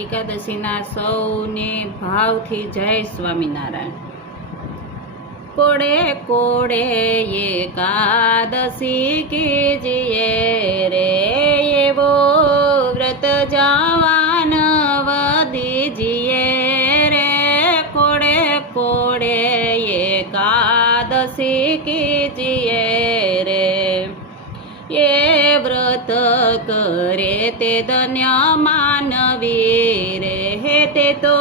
એકાદશીના સૌને ભાવથી જય સ્વામિનારાયણ। કોડે કોડે એકાદશી કીજીએ રે, એવો વ્રત જવાન દીજીએ રે। કોડે કોડે એકાદશી કીજીએ રે, એ વ્રત કરે તે ધન્ય માનવી રે। તે તો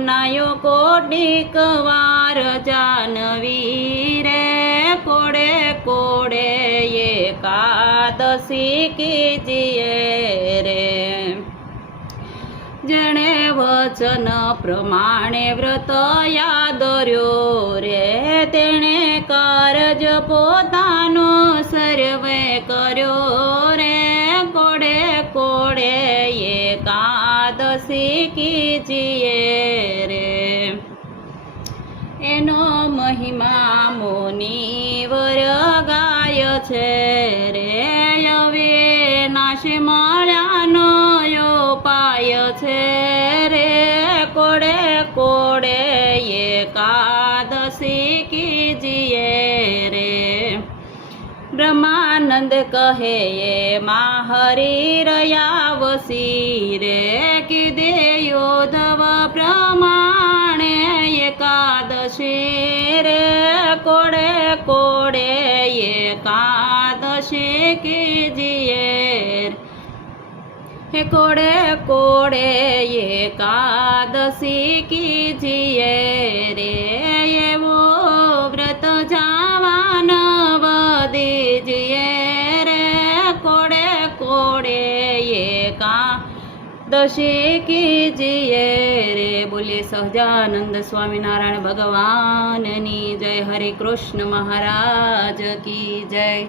નાયો કોટિક વાર જાનવી રે। કોડે કોડે એકાદશી કીજીએ રે, જેણે વચન પ્રમાણે વ્રત યાદર્યો રે, તેણે કારજ પોતાનો સર્વે કર્યો રે। કોડે કોડે એકાદશી કીજીએ રે, એનો મહિમા મુનિવર ગાય છે રે। હવે નાશ મળ્યાનો ઉપાય છે રે। કોડે કોડે એકાદશી કીજીએ રે, બ્રહ્માનંદ કહે એમાં હરિ રહ્યા વસી રે। કીધે યોધવ પ્રમાણે એકાદશી રે। કોડે કોડે એકાદશી કીજીએ રે, કોડે કોડે એકાદશી કીજીએ રે, એવો વ્રત જવાન દીજીએ રે। કોડે કોડે એકાદશી કીજીએ રે। બોલીએ સહજાનંદ સ્વામિનારાયણ ભગવાનની જય। હરે કૃષ્ણ મહારાજ કી જય।